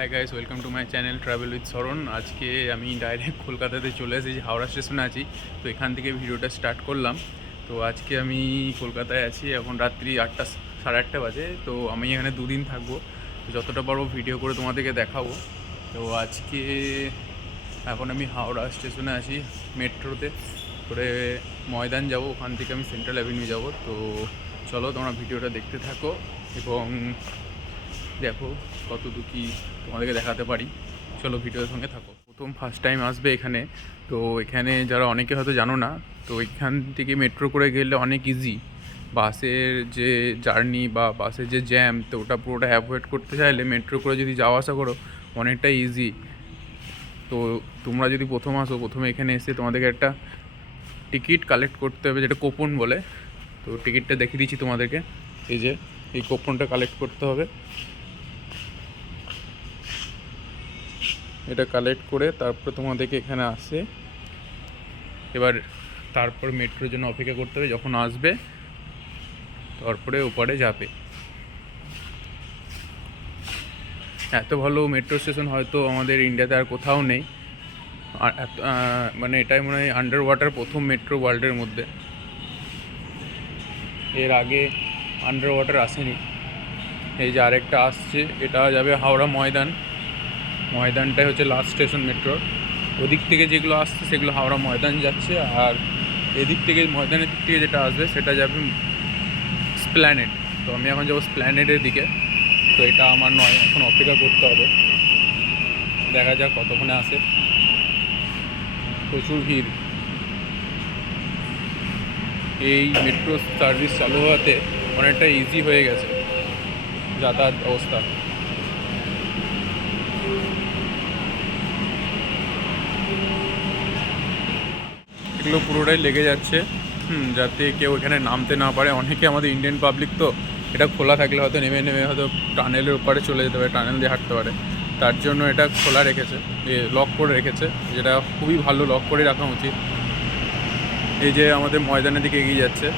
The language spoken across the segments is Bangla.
Hi guys, welcome to my channel travel with শরণ। আজকে আমি ডাইরেক্ট কলকাতাতে চলে এসেছি, হাওড়া স্টেশনে আছি। তো এখান থেকে ভিডিওটা স্টার্ট করলাম। তো আজকে আমি কলকাতায় আছি, এখন রাত্রি 8টা, সাড়ে 8টা বাজে। তো আমি এখানে দুদিন থাকবো, তো যতটা পারবো ভিডিও করে তোমাদেরকে দেখাবো। তো আজকে এখন আমি হাওড়া স্টেশনে আছি, মেট্রোতে করে ময়দান যাব, ওখান থেকে আমি সেন্ট্রাল অ্যাভিনিউ যাব। তো চলো তোমরা ভিডিওটা দেখতে থাকো এবং দেখো কত দূর কী তোমাদেরকে দেখাতে পারি। চলো ভিডিওর সঙ্গে থাকো। ফার্স্ট টাইম আসবে এখানে, তো এখানে যারা অনেকে হয়তো জানো না, তো এখান থেকে মেট্রো করে গেলে অনেক ইজি। বাসের যে জার্নি বা বাসের যে জ্যাম, তো ওটা পুরোটা অ্যাভয়েড করতে চাইলে মেট্রো করে যদি যাওয়া আসা করো অনেকটাই ইজি। তো তোমরা যদি প্রথম আসো, প্রথমে এখানে এসে তোমাদেরকে একটা টিকিট কালেক্ট করতে হবে, যেটা কুপন বলে। তো টিকিটটা দেখিয়ে দিচ্ছি তোমাদেরকে, এই যে এই কুপনটা কালেক্ট করতে হবে। এটা কালেক্ট করে তারপরে তোমাদেরকে এখানে আসে, এবার তারপর মেট্রোর জন্য অপেক্ষা করতে হবে, যখন আসবে তারপরে ওপারে যাবে। এত ভালো মেট্রো স্টেশন হয়তো আমাদের ইন্ডিয়াতে আর কোথাও নেই। আর মানে এটাই মনে হয় আন্ডার ওয়াটার প্রথম মেট্রো ওয়ার্ল্ডের মধ্যে। এর আগে আন্ডার ওয়াটার আসেনি। এই যে আরেকটা আসছে, এটা যাবে হাওড়া ময়দান। ময়দানটাই হচ্ছে লাস্ট স্টেশন মেট্রোর। ওদিক থেকে যেগুলো আসছে সেগুলো হাওড়া ময়দান যাচ্ছে, আর এদিক থেকে ময়দানের দিক থেকে যেটা আসবে সেটা যাবে স্প্ল্যানেড। তো আমি এখন যাবো স্প্ল্যানেডের দিকে। তো এটা আমার নয়, এখন অপেক্ষা করতে হবে, দেখা যাক কতক্ষণে আসে। প্রচুর ভিড়। এই মেট্রো সার্ভিস চালু হওয়াতে অনেকটা ইজি হয়ে গেছে যাতায়াত ব্যবস্থা। এগুলো পুরোটাই লেগে যাচ্ছে যাতে কেউ এখানে নামতে না পারে। অনেকে আমাদের ইন্ডিয়ান পাবলিক, তো এটা খোলা থাকলে হয়তো নেমে নেমে হয়তো টানেলের ওপারে চলে যেতে পারে, টানেল দিয়ে হাঁটতে পারে। তার জন্য এটা খোলা রেখেছে, লক করে রেখেছে, যেটা খুবই ভালো, লক করে রাখা উচিত। এই যে আমাদের ময়দানের দিকে এগিয়ে যাচ্ছে,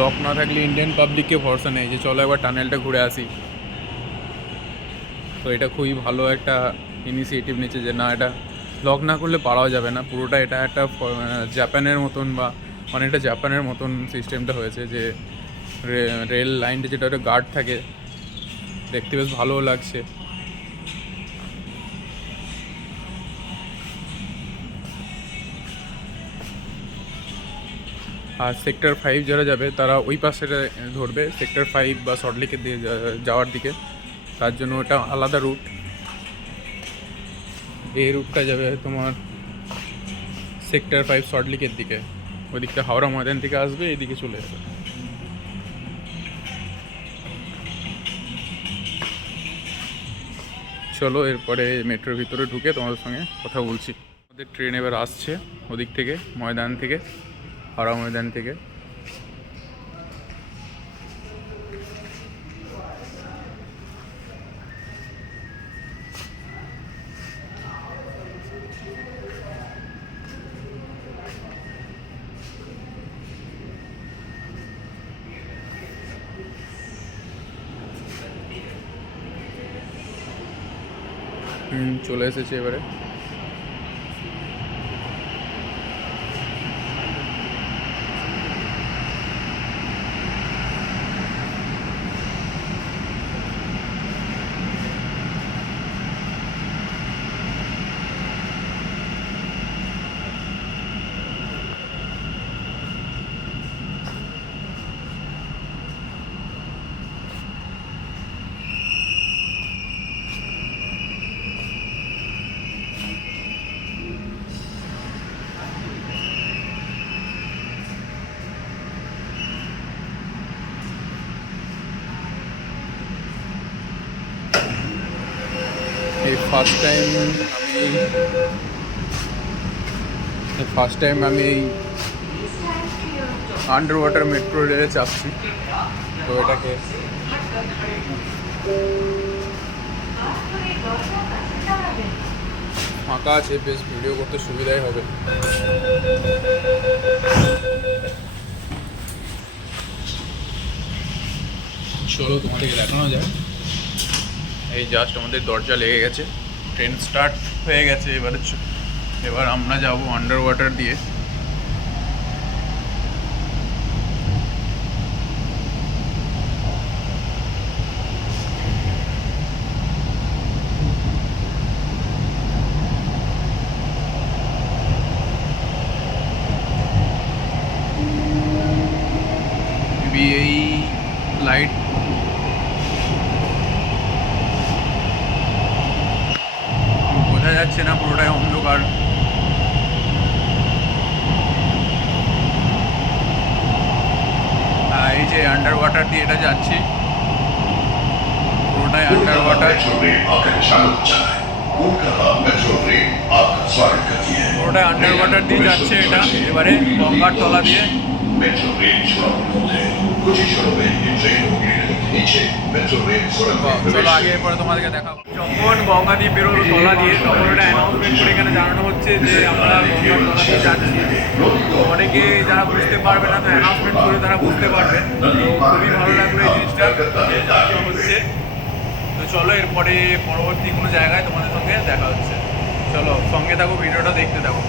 লক না থাকলে ইন্ডিয়ান পাবলিককে ভরসা নেই যে চলো একবার টানেলটা ঘুরে আসি। তো এটা খুবই ভালো একটা ইনিশিয়েটিভ নিচ্ছে যে না, এটা লক না করলে পারাও যাবে না পুরোটা। এটা একটা জাপানের মতন বা অনেকটা জাপানের মতন সিস্টেমটা হয়েছে, যে রেল লাইনটা যেটা একটা গার্ড থাকে, দেখতে বেশ ভালোও লাগছে। আর সেক্টর 5 যারা যাবে তারা ওই পাশে ধরবে, সেক্টর 5 বা সল্টলেকের দিয়ে যাওয়ার দিকে। তার জন্য ওটা আলাদা রুট। এই রুটটা যাবে তোমার সেক্টর 5 সল্টলেকের দিকে, ওই দিকটা হাওড়া ময়দান থেকে আসবে, এইদিকে চলে যাবে। চলো এরপরে মেট্রোর ভিতরে ঢুকে তোমাদের সঙ্গে কথা বলছি। আমাদের ট্রেন এবার আসছে ওদিক থেকে, ময়দান থেকে, হাওড়া ময়দান থেকে। চলে এসেছে এবারে। এই ফার্স্ট টাইম আমি এই আন্ডার ওয়াটার মেট্রো রেলে চাপছি। তো এটাকে ফাঁকা আছে, বেশ ভিডিও করতে সুবিধাই হবে। চলো তোমাদেরকে দেখানো যায়। এই জাস্ট আমাদের দরজা লেগে গেছে, ট্রেন স্টার্ট হয়ে গেছে। এবার আমরা যাব আন্ডার ওয়াটার দিয়ে। এই লাইট বোঝা যাচ্ছে না, পুরোটাই অন্ধকার। এই যে আন্ডার ওয়াটার দিয়ে এটা যাচ্ছি, পুরোটাই আন্ডার ওয়াটার। পুরোটাই আন্ডার ওয়াটার দিয়ে যাচ্ছে এটা, এবারে গঙ্গার তলা দিয়ে। চলো আগে পরে তোমাদেরকে দেখাবো। যখন গঙ্গা দিয়ে বেরোলো তলা দিয়ে, তখন ওটা অ্যানাউন্সমেন্ট করে এখানে জানানো হচ্ছে যে আমরা গঙ্গার তলা দিয়ে যাচ্ছি। তো অনেকে যারা বুঝতে পারবে না, তো অ্যানাউন্সমেন্ট করে তারা বুঝতে পারবে। তো খুবই ভালো লাগলো এই জিনিসটা হচ্ছে। তো চলো এরপরে পরবর্তী কোনো জায়গায় তোমাদের সঙ্গে দেখা হচ্ছে। চলো সঙ্গে থাকো, ভিডিওটা দেখতে থাকো।